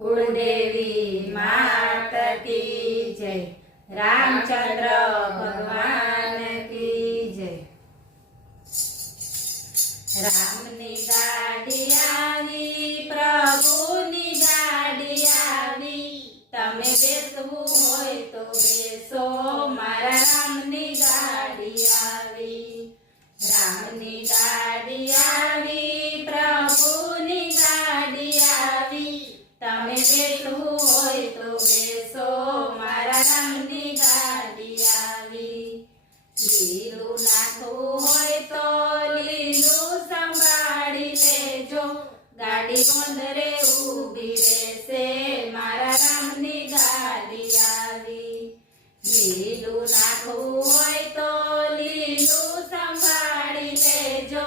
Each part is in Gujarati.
कुलदेवी मात की जय। रामचंद्र भगवान की जय। रामनी गाड़ी आवी, प्रभुनी गाड़ी आवी, तमे बेसवू होय तो बेसो, मारा रामनी गाड़ी आवी। रामनी गाड़ी आवी, प्रभुनी गाड़ी आवी, तमे बेसवू होय तो बेसो, मारा रामनी गाड़ी आवी। લીલું નાખવું હોય તો લીલું સંભાળી લેજો, ગાડી ગોંદરે ઊભી રહેશે, મારા રામની ગાડી આવી। લીલું નાખવું હોય તો લીલું સંભાળી લેજો,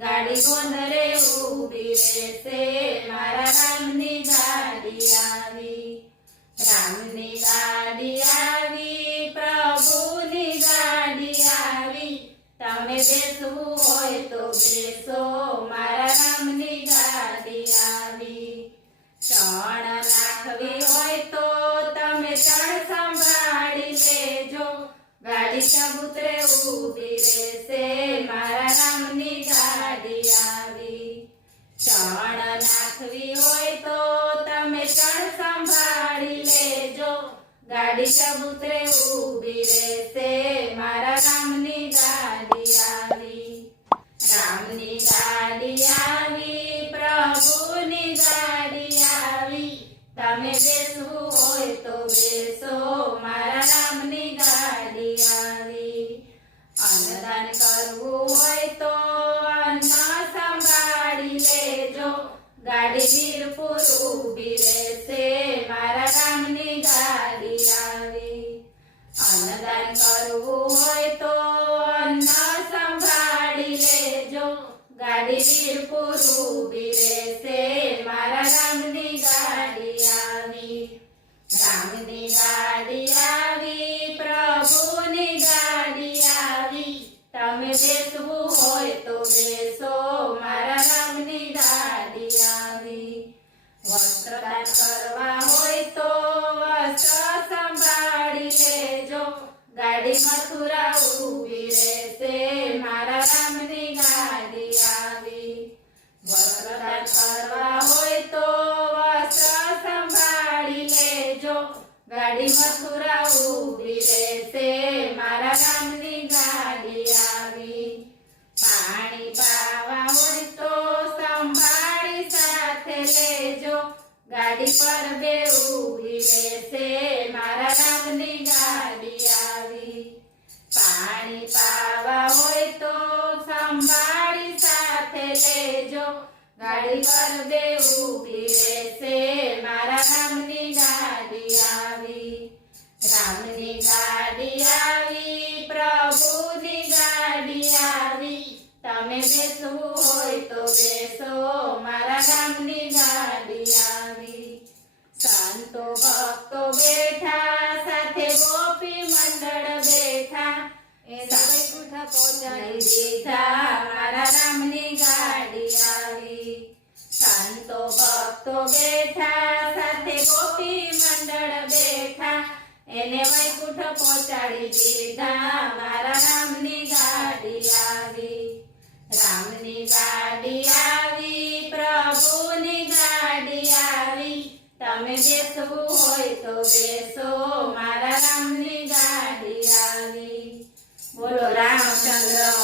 ગાડી ગોંદરે ઊભી રહેશે, મારા રામની ગાડી આવી। રામની ગાડી આવી, પ્રભુની ગાડી આવી, તમે બેસવું હોય તો બેસો, મારા રામની ગાડી આવી। ચણ નાખવી હોય તો તમે ચણ સંભાળી લેજો, ગાડી ચબૂતરે ઊભી રહેશે, મારા રામની ગાડી આવી। ચણ નાખવી હોય તો તમે ચણ સંભાળી લેજો, ગાડી ચબૂતરે ઊભી રહેશે, મારા રામની ગાડી આવી। રામની ગાડી આવી, પ્રભુની ગાડી આવી, તમે બેસવું હોય તો બેસો, મારા રામની ગાડી આવી। અન્નદાન કરવું હોય તો અન્ન સંભાળી લેજો, ગાડી વીરપુર ઊભી રહેશે, મારા રામની ગાડી આવી। અન્નદાન કરવું હોય તો અન્ન સંભાળી લેજો, ગાડી વીરપુર ઊભી રહેશે, મારા રામની ગાડી આવી। રામની ગાડી આવી, પ્રભુની ગાડી આવી, તમે બેસવું હોય તો બેસો, મારા રામની ગાડી આવી। વસ્ત્રદાન કરવા હોય તો વસ્ત્ર સંભાળી લેજો, ગાડી મથુરા ઊભી રહેશે, મારા રામની ગાડી આવી। વસ્ત્રદાન કરવા હોય તો વસ્ત્ર સંભાળી લેજો, ગાડી મથુરા ઊભી રહેશે, મારા રામની ગાડી આવી। પાણી પાવા હોય તો સંભાળી સાથે લેજો, ગાડી પર બે ઊભી રહેશે, મારા રામની ગાડી આવી। પાણી પાવા હોય તો સંભાળી સાથે લેજો, ગાડી પર બે ઊભી રહેશે, મારા રામની ગાડી આવી। રામની ગાડી આવી, પ્રભુની ગાડી આવી, તમે બેસવું હોય તો બેસો, મારા રામની ગાડી આવી। સંતો ભક્તો બેઠા, સાથે ગોપી મંડળ બેઠા, એ વૈકુંઠ પહોંચાડી દીધા, મારા રામની ગાડી આવી। સંતો ભક્તો બેઠા, સાથે ગોપી મંડળ બેઠા, એને વૈકુંઠ પહોંચાડી દીધા, મારા રામની ગાડી આવી। રામની ગાડી આવી, પ્રભુની ગાડી આવી, તમે બેસવું હોય તો બેસો, મારા રામની ગાડી આવી। બોલો રામચંદ્ર